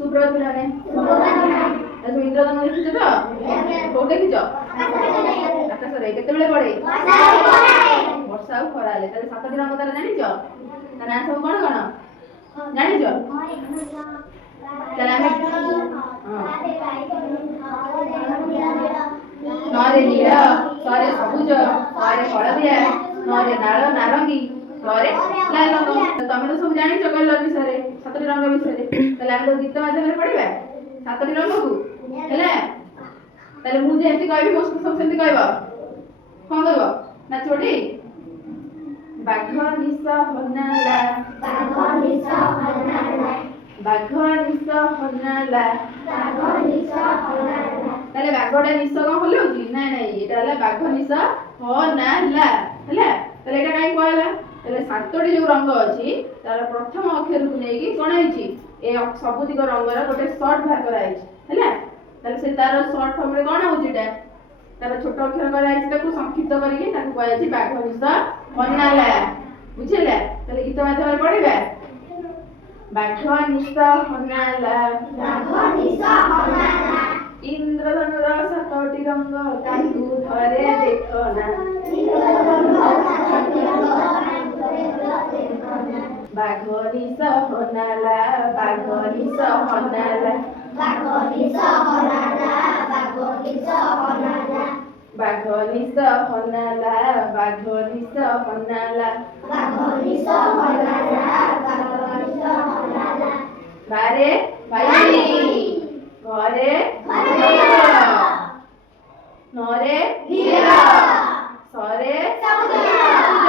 ସୁବ୍ରତ ପିଲାମାନେ ଆଜି ଇନ୍ଦ୍ରଧନୁ ଦେଖିଛ ତ? କୋଉଠି ଦେଖିଛ? ଆକାଶରେ କେତେବେଳେ ପଡେ? ବର୍ଷା ଆଉ ଖରା ହେଲେ। ତାହେଲେ 7ଟି ରଙ୍ଗ ତାହେଲେ ଜାଣିଛ? ତା ନାଁ ସବୁ କଣ କଣ ଜାଣିଛ? ତାହେଲେ ଆମେ ନରେ ନୀଳ, ସରେ ସବୁଜ, ନରେ ହଳଦିଆ, ନରେ ନାଳ ନାରଙ୍ଗୀ, ନରେ ଲାଲ ରଙ୍ଗ। ତମେ ତ ସବୁ ଜାଣିଛ କଲର ବିଷୟରେ, 7ଟି ରଙ୍ଗ ବିଷୟରେ। ତାହେଲେ ଆମେ ଗୀତ ମାଧ୍ୟମରେ ପଢିବା 7ଟି ରଙ୍ଗକୁ ହେଲା। ତାହେଲେ ମୁଁ ଯେମିତି କହିବି ମୋ ସବୁ ସେମିତି କହିବ। କଣ କହିବ? ନାଚିବଟି? ବାଘ ନିଶ ହନାଲା, ବାଘ ନିଶ ହନାଲା, ବାଘ ନିଶ ହନାଲା, ବାଘ ନିଶ ହନାଲା। ତାହେଲେ ବାଘଟା ନିଶ କଣ ହଲଉଛି? ନାଇଁ ଏଟା ହେଲା ବାଘ ନିଶ ହନାଲା ହେଲା। ତାହେଲେ ଏଟା କାଇଁ କହିଲା? ତାହେଲେ 7ଟି ଯୋଉ ରଙ୍ଗ ଅଛି ତାର ପ୍ରଥମ ଅକ୍ଷରକୁ ନେଇକି କଣ ହେଇଛି? ଏ ସବୁତିକ ରଙ୍ଗର ଗୋଟେ ସର୍ଟ ଭାଗ କରାଯାଇଛି ହେଲା। ତାହେଲେ ସେ ତାର ସର୍ଟ ଫର୍ମରେ କଣ ହଉଛି? ଏଟା ତାର ଛୋଟ ଅକ୍ଷର କରାଯାଇଛି, ତାକୁ ସଂକ୍ଷିପ୍ତ କରିକି ତାକୁ କୁହାଯାଇଛି ବାଘ ନିଶ ହନାଲା। ବୁଝିଲା? ତାହେଲେ ଗୀତ ମାଧ୍ୟମରେ ପଢିବା। ବାଘ ନିଶ ହନାଲା, ବାଘ ନିଶ ହନାଲା, ଇନ୍ଦ୍ରଧନୁର 7ଟି ରଙ୍ଗ ତାକୁ ଥରେ ଦେଖନା, ବାଘ ନିଶ ହନାଲା, ବାଘ ନିଶ ହନାଲା, ବାଘ ନିଶ ହନାଲା, ବାଘ ନିଶ ହନାଲା, ବାଘ ନିଶ ହନାଲା, ବାଘ ନିଶ ହନାଲା, ବାଘ ନିଶ ହନାଲା, ବାଘ ନିଶ ହନାଲା। ବାରେ ବାଇ, ଘରେ ନରେ ନୀଳ, ସରେ ସବୁଜ,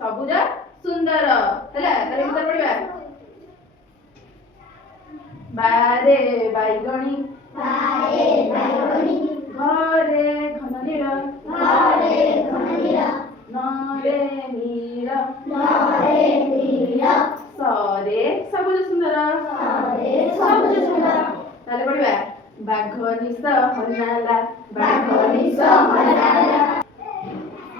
ସବୁଜ ସୁନ୍ଦର ହେଲା। ତାହେଲେ ଗୀତ ପଢିବା। ବାରେ ବାଇଗଣୀ, ବାରେ ବାଇଗଣୀ, ଘରେ ଘନ ନୀଳ, ଘରେ ଘନ ନୀଳ, ନରେ ନୀଳ, ନରେ ନୀଳ, ସରେ ସବୁଜ ସୁନ୍ଦର, ସରେ ସବୁଜ ସୁନ୍ଦର। ତାହେଲେ ପଢିବା। ବାଘ ନିଶ ହନାଲା, ବାଘ ନିଶ ହନାଲା,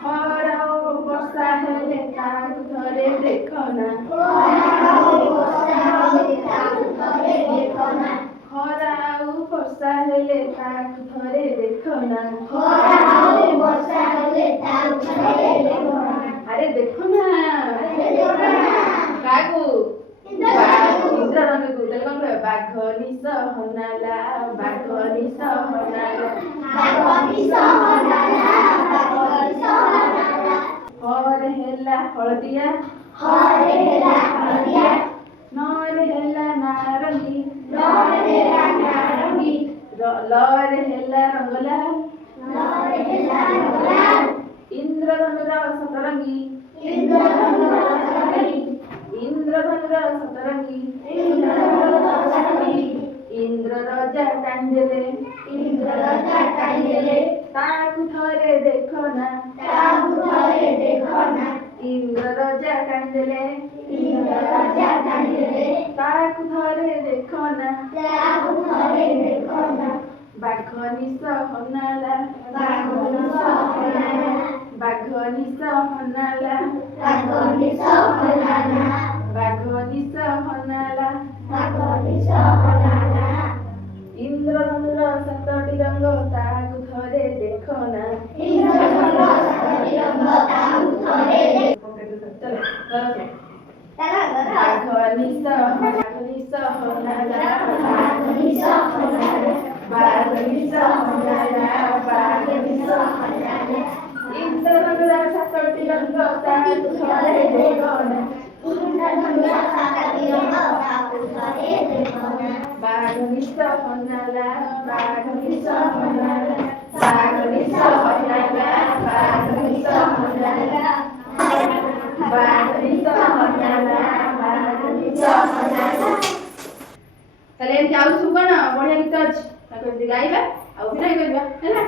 ଖରା ଓ ବର୍ଷା ହେଲେ ତାକୁ ଥରେ ଦେଖନା, ଖରା ଓ ବର୍ଷା ହେଲେ ତାକୁ ଥରେ ଦେଖନା, ଖରା ଆଉ ବର୍ଷା ହେଲେ ତାକୁ ଥରେ ଦେଖନା, ଖରା ଆଉ ବର୍ଷା ହେଲେ ତାକୁ ଥରେ ଦେଖନା। ଆରେ ଦେଖନା, କାହାକୁ? ଇନ୍ଦ୍ରଧନୁକୁ। ତାହେଲେ କଣ କହିବା? ବାଘ ନିଶ ହନାଲା, ବାଘ ନିଶ ହନାଲା, ବାଘ ନିଶ ହନାଲା, ବାଘ ନିଶ ହନାଲା, ହରେ ହେଲା ହଳଦିଆ, ହରେ ହେଲା ହଳଦିଆ, ନରେ ହେଲା ନାରଙ୍ଗୀ, ନରେ ହେଲା ନାରଙ୍ଗୀ, ଲରେ ହେଲା ରଙ୍ଗଲା, ଲରେ ହେଲା ରଙ୍ଗଲା, ଇନ୍ଦ୍ରଧନୁର 7ରଙ୍ଗୀ, ଇନ୍ଦ୍ରଧନୁର 7ରଙ୍ଗୀ, ଇନ୍ଦ୍ରଧନୁର 7ରଙ୍ଗୀ, ଇନ୍ଦ୍ରଧନୁର 7ରଙ୍ଗୀ, ଇନ୍ଦ୍ର ରଜା ଟାଣିଦେଲେ, ଇନ୍ଦ୍ର ରଜା ଟାଣିଦେଲେ, ତାକୁ ଥରେ ଦେଖନା, ତାକୁ ଥରେ ଦେଖନା, ଇନ୍ଦ୍ର ରଜା ଟାଣିଦେଲେ, ଇନ୍ଦ୍ର ରଜା ଟାଣିଦେଲେ, ତାକୁ ଥରେ ଦେଖନା, ତାକୁ ଥରେ ଦେଖନା। ବାଘ ନିଶ ହନାଲା, ବାଘ ନିଶ ହନାଲା, ବାଘ ନିଶ ହନାଲା, ବାଘ ନିଶ ହନାଲା, ବାଘ ନିଶ ହନାଲା, ବାଘ ନିଶ ହନାଲା, ଇନ୍ଦ୍ରଧନୁର 7ଟି ରଙ୍ଗ ତାକୁ ଥରେ ଦେଖନା, ଇନ୍ଦ୍ରଧନୁର 7ଟି ରଙ୍ଗ ତାକୁ ଥରେ ଦେଖନା। ବାଘ ନିଶ ହନାଲା, ବାଘ ନିଶ ହନାଲା, ବାଘ ନିଶ ହନାଲା, ବାଘ ନିଶ ହନାଲା, ଇନ୍ଦ୍ରଧନୁର 7ଟି ରଙ୍ଗ ତାକୁ ଥରେ ଦେଖନା, ଇନ୍ଦ୍ରଧନୁର 7ଟି ରଙ୍ଗ ତାକୁ ଥରେ ଦେଖନା। ବାଘ ନିଶ ହନାଲା, ବାଘ ନିଶ ହନାଲା, ବାଘ ନିଶ ହନାଲା, ବାଘ ନିଶ ହନାଲା, ବାଘ ନିଶ ହନାଲା, ବାଘ ନିଶ ହନାଲା। ତାହେଲେ ଏମିତି ଆଉ ସବୁ କଣ ବଢିଆ ଗୀତ ଅଛି, ତାକୁ ଏମିତି ଗାଇବା ଆଉ ଅଭିନୟ କରିବା ହେଲା।